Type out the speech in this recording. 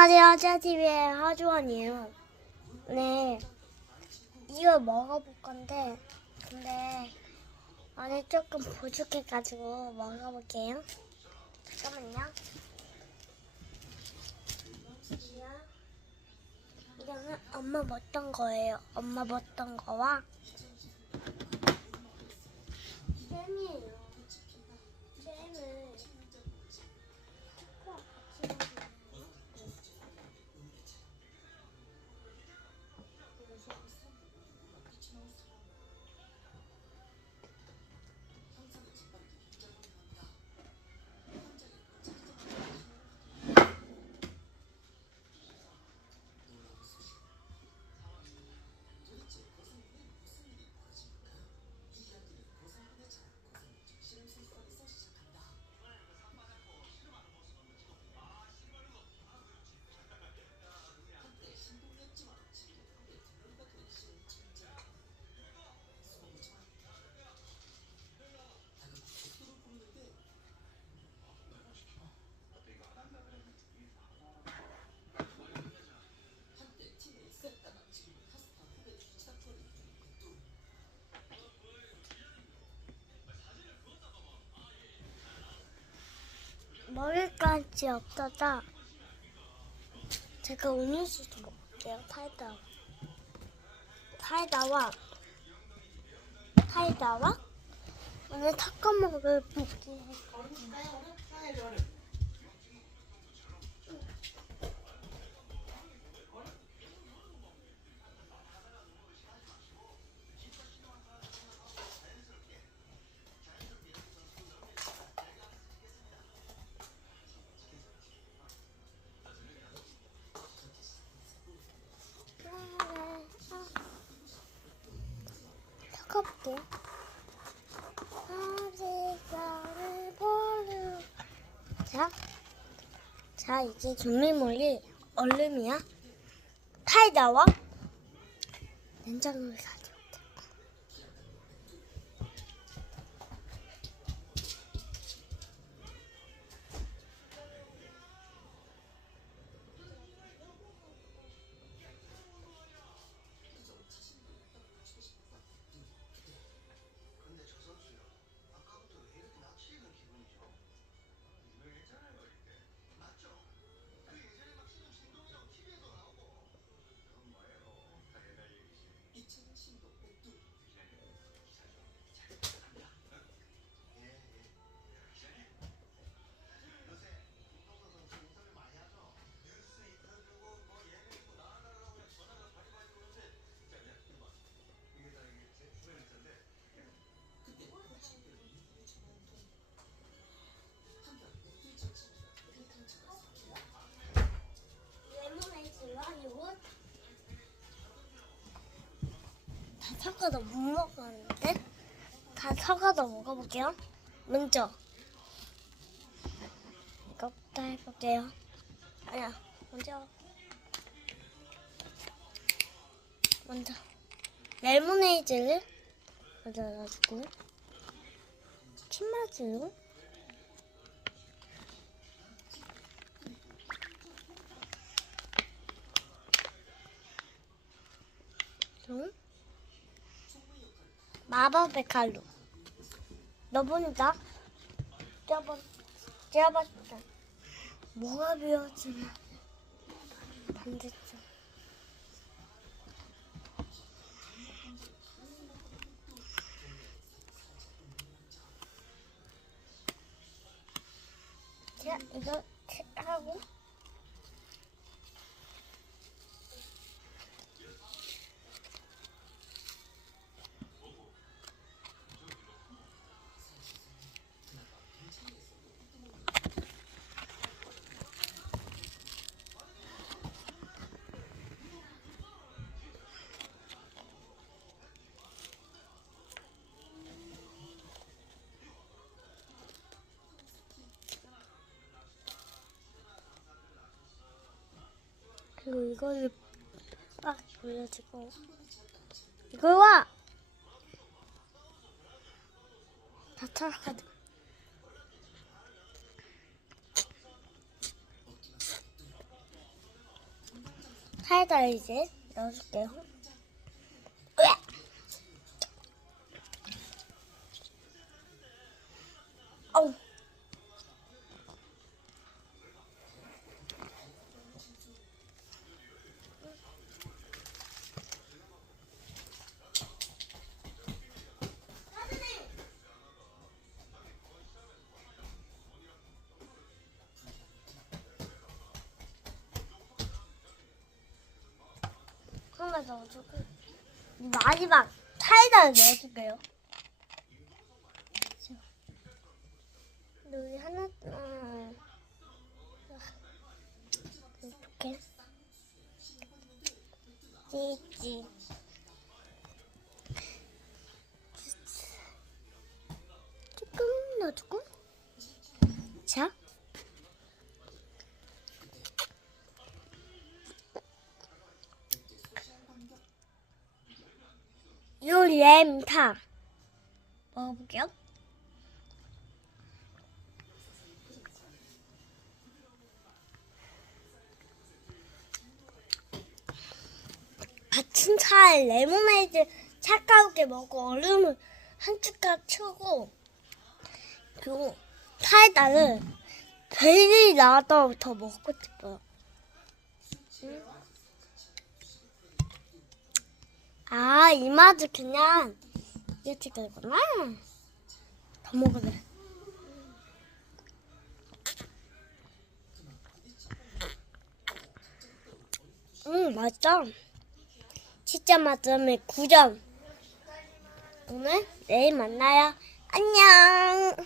안녕하세요, 하자TV의 하주원이에요. 네, 이걸 먹어볼 건데, 근데 안에 조금 부족해가지고 먹어볼게요. 잠깐만요. 이거는 엄마 먹던 거예요. 엄마 먹던 거와 잼이에요. 먹을 것이 없어서 제가 음료수도 먹을게요. 타이다. 타이다와 타이다와 오늘 타코 먹을 붓기 자, 자 이제 준비물이 얼음이야. 타이다와? 냉장고를 가져 다 섞어도 못 먹었는데 다 섞어도 먹어볼게요. 먼저 이거부터 해볼게요. 아니야, 먼저 먼저 레모네이드를 가져가지고 치마주로 좀 마법의 칼로. 너보다 쪄봤 쪄봤다 뭐가 비어지나 반대쪽. 자 이거 하고 이거를 빡 올려주고 이걸 와! 다 털어가지고 살살 이제 넣어줄게요. 하나 넣어주고 마지막 사이다 넣어줄게요. 여기 하나 음, 이렇게 찌찌. 조금 넣어주고 요리엠탕 먹어볼게요. 같은 차에 레모네이드 차가우게 먹고 얼음을 한 숟가락 치고 그리고 사이다를 나와도 더 먹고 싶어요. 아, 이 맛을 그냥 이렇게 되구나. 더 먹을래. 음, 맛있다. 진짜 맛점에 9점. 오늘 내일 만나요. 안녕.